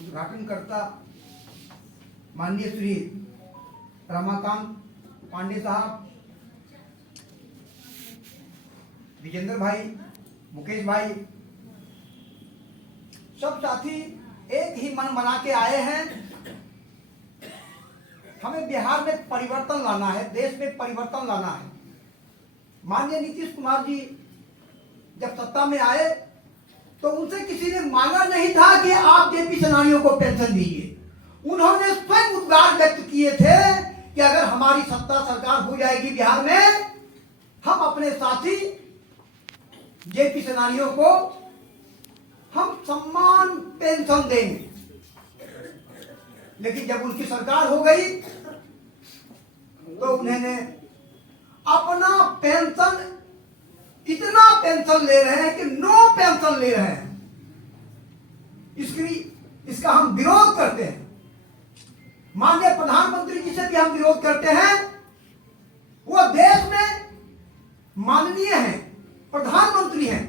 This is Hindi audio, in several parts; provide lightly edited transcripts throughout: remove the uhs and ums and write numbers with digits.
उद्घाटनकर्ता माननीय श्री रमाकांत पांडे साहब, विजेंद्र भाई, मुकेश भाई, सब साथी एक ही मन बना के आए हैं। हमें बिहार में परिवर्तन लाना है, देश में परिवर्तन लाना है। माननीय नीतीश कुमार जी जब सत्ता में आए तो उनसे किसी ने मांगा नहीं था कि आप जेपी सेनानियों को पेंशन दीजिए। उन्होंने स्वयं उद्गार व्यक्त किए थे कि अगर हमारी सत्ता सरकार हो जाएगी बिहार में, हम अपने साथी जेपी सेनानियों को हम सम्मान पेंशन देंगे। लेकिन जब उनकी सरकार हो गई तो उन्होंने अपना पेंशन, इतना पेंशन ले रहे हैं कि नो पेंशन ले रहे हैं। इसका हम विरोध करते हैं। माननीय प्रधानमंत्री जी से भी हम विरोध करते हैं। वो देश में माननीय हैं, प्रधानमंत्री हैं,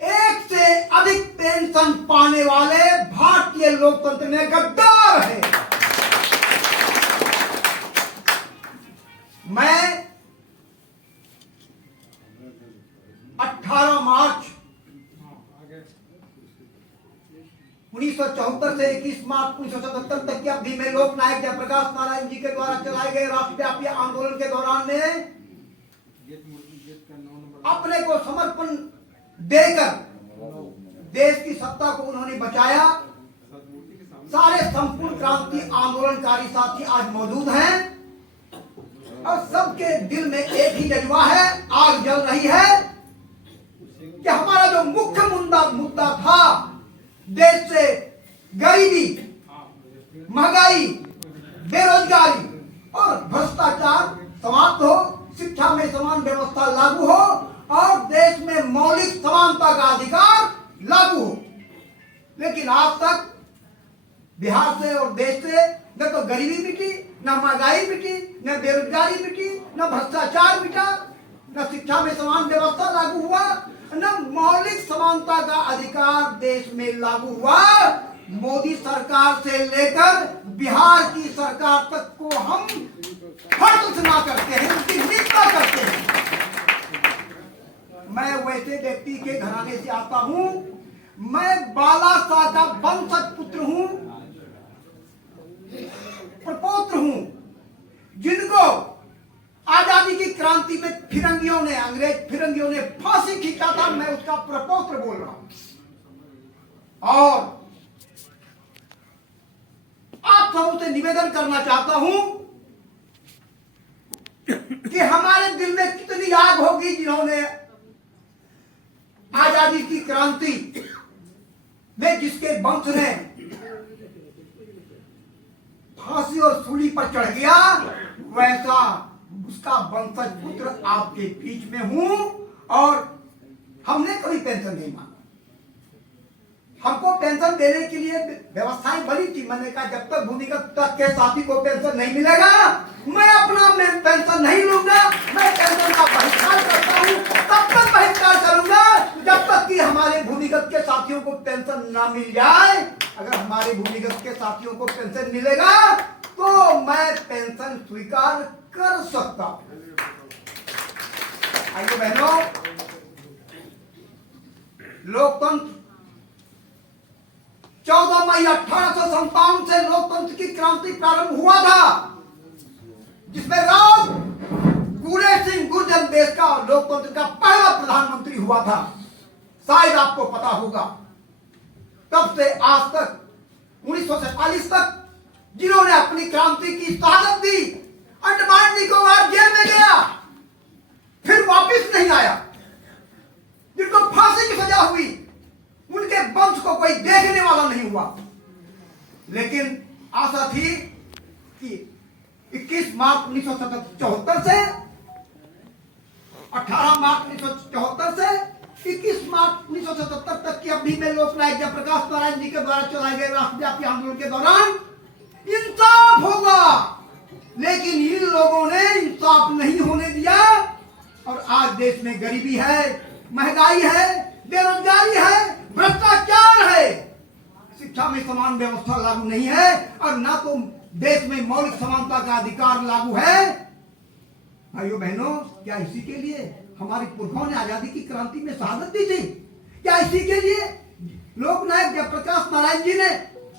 एक से अधिक पेंशन पाने वाले भारतीय लोकतंत्र में गद्दार है। मैं 18 मार्च 1974 से 21 मार्च 1977 तक की अवधि में लोकनायक जयप्रकाश नारायण जी के द्वारा चलाए गए राष्ट्रव्यापी आंदोलन के दौरान में अपने को समर्पण देकर देश की सत्ता को उन्होंने बचाया। सारे संपूर्ण क्रांति आंदोलनकारी साथी आज मौजूद हैं और सबके दिल में एक ही जज्बा है, आग जल रही है कि हमारा जो मुख्य मुद्दा था, देश से गरीबी, महंगाई, बेरोजगारी और भ्रष्टाचार समाप्त हो, शिक्षा में समान व्यवस्था लागू हो और देश में मौलिक समानता का अधिकार लागू हो। लेकिन आज तक बिहार से और देश से न तो गरीबी मिटी, न महंगाई मिटी, न बेरोजगारी मिटी, न भ्रष्टाचार मिटा, न शिक्षा में समान व्यवस्था लागू हुआ, न मौलिक समानता का अधिकार देश में लागू हुआ। मोदी सरकार से लेकर बिहार की सरकार तक को हम भर्त्सना करते हैं, उनकी निंदा करते हैं। मैं वैसे व्यक्ति के घराने से आता हूं, मैं बालाशाह का वंशज पुत्र हूं, प्रपौत्र हूं, जिनको आजादी की क्रांति में फिरंगियों ने, अंग्रेज फिरंगियों ने फांसी खींचा था। मैं उसका प्रपौत्र बोल रहा हूं और आप सबों से निवेदन करना चाहता हूं कि हमारे दिल में कितनी आग होगी जिन्होंने आजादी की क्रांति में जिसके वंश ने फांसी और सूली पर चढ़ गया, वैसा उसका वंशज पुत्र आपके बीच में हूं और हमने कभी पेंशन नहीं मांगा। हमको पेंशन देने के लिए व्यवस्थाएं बनी थी। मैंने कहा जब तक भूमिगत तक के साथी को पेंशन नहीं मिलेगा, मैं अपना पेंशन नहीं लूंगा। मैं पेंशन का बहिष्कार करता हूं, तब तक बहिष्कार करूंगा जब तक कि हमारे भूमिगत के साथियों को पेंशन ना मिल जाए। अगर हमारे भूमिगत के साथियों को पेंशन मिलेगा तो मैं पेंशन स्वीकार कर सकता हूं। आइए बहनों, लोकतंत्र 14 मई 1857 से लोकतंत्र की क्रांति प्रारंभ हुआ था, जिसमें राव गुले सिंह गुर्जर देश का लोकतंत्र का पहला प्रधानमंत्री हुआ था। शायद आपको पता होगा। तब से आज तक 1947 तक जिन्होंने अपनी क्रांति की शहादत दी, अंडमान निकोबार जेल में गया, फिर वापस नहीं आया, जिनको फांसी की सजा हुई, उनके वंश को कोई देखने वाला नहीं हुआ। लेकिन आशा थी कि 21 मार्च 1974 से 18 मार्च 1974 से 21 मार्च 1977 तक की अवधि में लोकनायक जयप्रकाश नारायण जी के द्वारा चलाए गए राष्ट्रव्यापी आंदोलन के दौरान इंसाफ होगा। लेकिन इन लोगों ने इंसाफ नहीं होने दिया और आज देश में गरीबी है, महंगाई है, बेरोजगारी है, भ्रष्टाचार है, समान व्यवस्था लागू नहीं है और ना तो देश में मौलिक समानता का अधिकार लागू है। भाइयों बहनों, क्या इसी के लिए हमारे पुरखों ने आजादी की क्रांति में शहादत दी थी? क्या इसी के लिए लोकनायक जयप्रकाश नारायण जी ने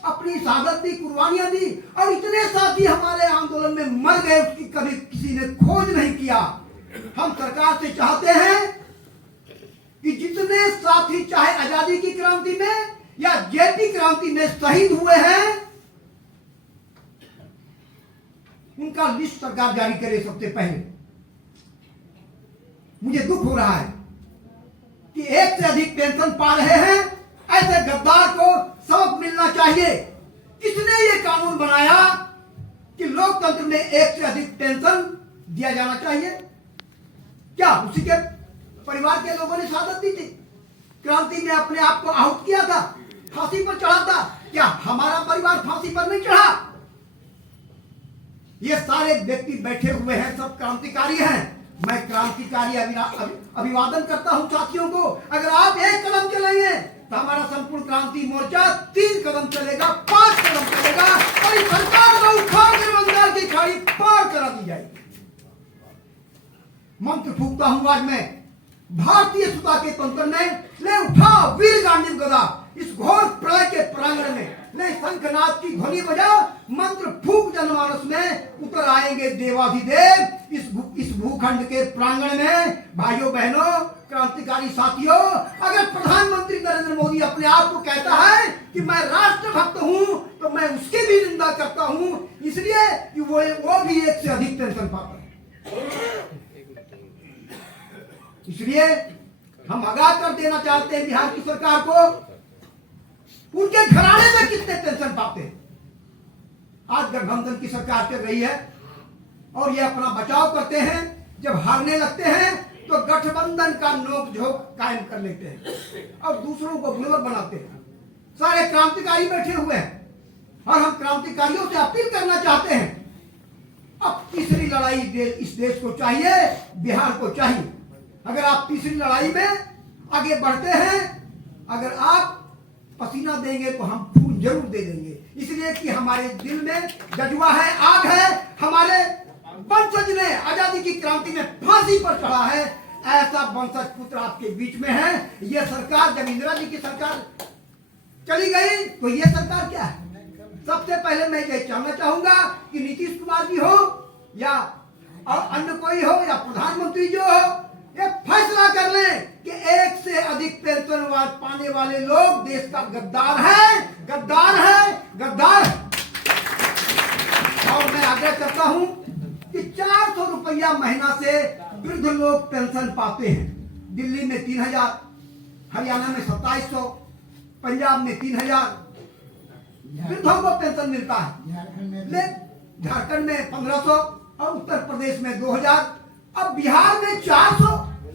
अपनी शहादत दी, कुर्बानियां दी और इतने साथी हमारे आंदोलन में मर गए, उसकी कभी किसी ने खोज नहीं किया? हम सरकार से चाहते हैं कि जितने साथी चाहे आजादी की क्रांति में या जेपी क्रांति में शहीद हुए हैं, उनका लिस्ट सरकार जारी करे सबसे पहले। मुझे दुख हो रहा है कि एक से अधिक पेंशन पा रहे हैं, ऐसे गद्दार को सबक मिलना चाहिए। किसने ये कानून बनाया कि लोकतंत्र में एक से अधिक पेंशन दिया जाना चाहिए? क्या उसी के परिवार के लोगों ने शहादत दी थी? क्रांति में अपने आप को आहुत किया था, फांसी पर चढ़ा था? क्या हमारा परिवार फांसी पर नहीं चढ़ा? ये सारे व्यक्ति बैठे हुए हैं, सब क्रांतिकारी हैं। मैं क्रांतिकारी अभिवादन करता हूं साथियों को। अगर आप एक कदम चलेंगे तो हमारा संपूर्ण क्रांति मोर्चा 3 कदम चलेगा, 5 कदम चलेगा और इस सरकार को उखाड़ कर बंगाल की खाड़ी पार करा दी जाएगी। मंत्र फूकता हूं आज मैं, भारतीय सुता के तंत्र में ले उठा वीर गांडीव गदा, इस घोर प्रलय के प्रांगण में ले शंखनाद की ध्वनि बजा, मंत्र फूक जनमानस में उतर आएंगे देवाधिदेव इस भूखंड के प्रांगण में। भाइयों बहनों, क्रांतिकारी साथियों, अगर प्रधानमंत्री नरेंद्र मोदी अपने आप को कहता है कि मैं राष्ट्रभक्त हूं, तो मैं उसकी भी निंदा करता हूं, इसलिए कि वो भी एक से अधिक पेंशन पाता है। इसलिए हम आगाह कर देना चाहते हैं बिहार की सरकार को, उनके घराने में कितने पेंशन पाते हैं। आज गठबंधन की सरकार चल रही है और ये अपना बचाव करते हैं, जब हारने लगते हैं तो गठबंधन का नोक-झोंक कायम कर लेते हैं और दूसरों को बुलवर बनाते हैं। सारे क्रांतिकारी बैठे हुए हैं और हम क्रांतिकारियों से अपील करना चाहते हैं, अब तीसरी लड़ाई इस देश को चाहिए, बिहार को चाहिए। अगर आप तीसरी लड़ाई में आगे बढ़ते हैं, अगर आप पसीना देंगे तो हम खून जरूर दे देंगे, इसलिए कि हमारे दिल में जज्बा है, आग है। हमारे वंशज ने आजादी की क्रांति में फांसी पर चढ़ा है, ऐसा वंशज पुत्र आपके बीच में है। यह सरकार, जब इंदिरा जी की सरकार चली गई तो यह सरकार क्या है? सबसे पहले मैं ये जानना चाहूंगा कि नीतीश कुमार जी हो या अन्य कोई हो या प्रधानमंत्री जो हो, ये फैसला कर लें कि एक से अधिक पेंशन पाने वाले लोग देश का गद्दार है, गद्दार है, गद्दार है। और मैं आग्रह करता हूं कि 400 रुपया महीना से वृद्ध लोग पेंशन पाते हैं। दिल्ली में 3000, हरियाणा में 2700, पंजाब में 3000 वृद्धों को पेंशन मिलता है। झारखंड में 1500 और उत्तर प्रदेश में 2000। अब बिहार में 400।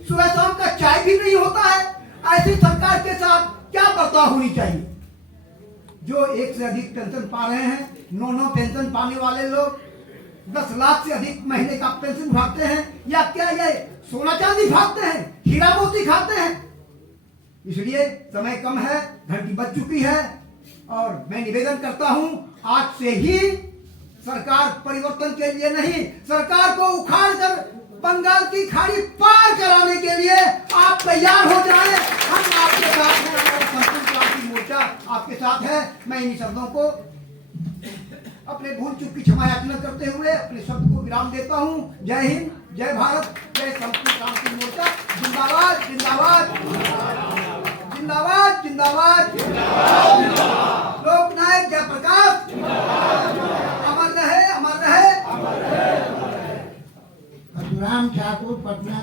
सुबह शाम का चाय भी नहीं होता है। ऐसी सरकार के साथ क्या बर्ताव होनी चाहिए? जो एक से अधिक पेंशन पा रहे हैं, 9 पेंशन पाने वाले लोग 10 लाख से अधिक महीने का पेंशन भागते हैं, या क्या ये सोना चांदी भागते हैं, हीरा मोती खाते हैं? इसलिए समय कम है, घंटी बज चुकी है और मैं निवेदन करता हूं, आज से ही सरकार परिवर्तन के लिए नहीं, सरकार को उखाड़ कर बंगाल की खाड़ी पार कराने के लिए आप तैयार हो जाएं। हम आपके साथ हैं, हमारा संपूर्ण क्रांति मोर्चा आपके साथ है। मैं इन शब्दों को अपने भूल चूक की क्षमा याचना करते हुए अपने शब्द को विराम देता हूं। जय हिंद, जय भारत, जय संपूर्ण क्रांति मोर्चा। जिंदाबाद, जिंदाबाद, जिंदाबाद, जिंदाबाद, लोकनायक जयप्रकाश अमर रहे, अमर रहे। राम ठाकुर, पटना।